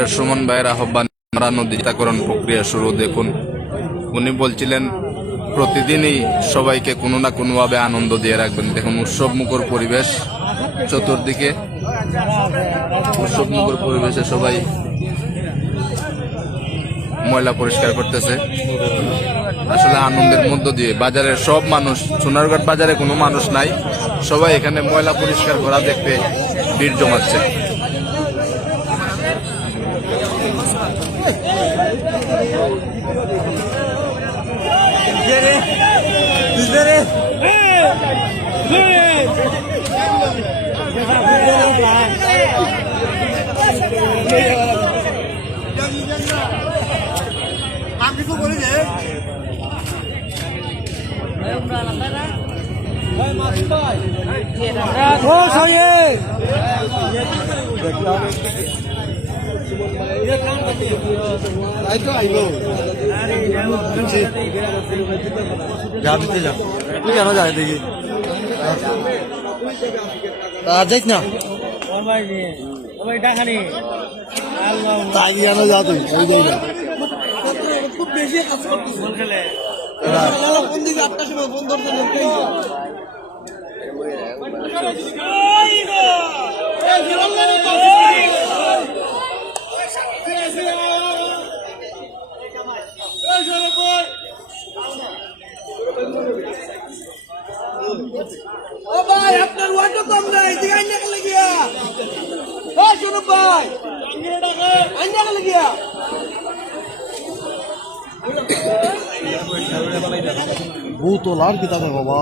রাষ্ট্রের সুমন ভাইয়ের আহ্বান, আমরা নদীকরণ প্রক্রিয়া শুরু, দেখুন। উনি বলছিলেন, প্রতিদিনই সবাইকে কোনো না কোনোভাবে আনন্দ দিয়ে রাখবেন। দেখুন, উৎসব মুখর পরিবেশ চতুর্দিকে, উৎসব মুখর পরিবেশে সবাই ময়লা পরিষ্কার করতেছে। আসলে আনন্দের মধ্য দিয়ে বাজারের সব মানুষ সোনারগড় বাজারে কোনো মানুষ নাই, সবাই এখানে ময়লা পরিষ্কার করা দেখতে ভিড় জমাচ্ছে। আমি কিছু বলি আইতো আইবো যা দিতে যা তুই কেন যায় দেখি তা যাইস না। তাই কেন যা তুই ওই যাই না খুব বেশি কাজ করতেছে কোন সময় ফোন ধরতে আইনা গেলে গিয়া ভূতলার কিতাবে বাবা।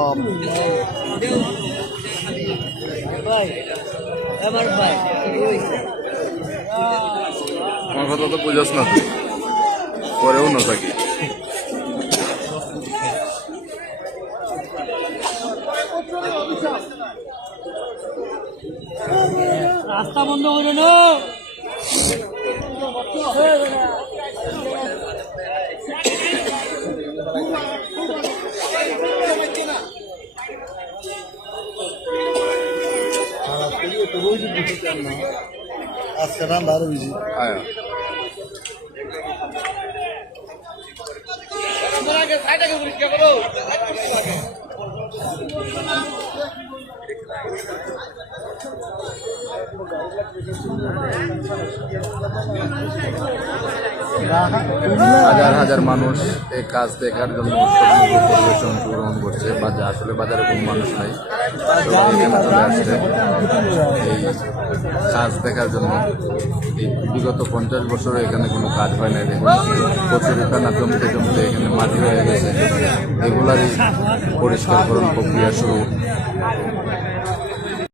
আমার কথা তো বুঝাস না পরেও না থাকি। রাস্তা বন্ধ করে না আজকে রান্না আরও বেশি আয়া হাজার হাজার মানুষ এই কাজ দেখার জন্য পরিবেশে অংশগ্রহণ করছে বাজার আসলে বাজারে কোনো মানুষ নাই। চলে আসছে। এই কাজ দেখার জন্য। এই বিগত পঞ্চাশ বছরে এখানে কোনো কাজ হয় না দেখুন কচুরিখানা জমতে জমতে এখানে মাটি হয়ে গেছে। এগুলারই পরিষ্কারকরণ প্রক্রিয়া শুরু।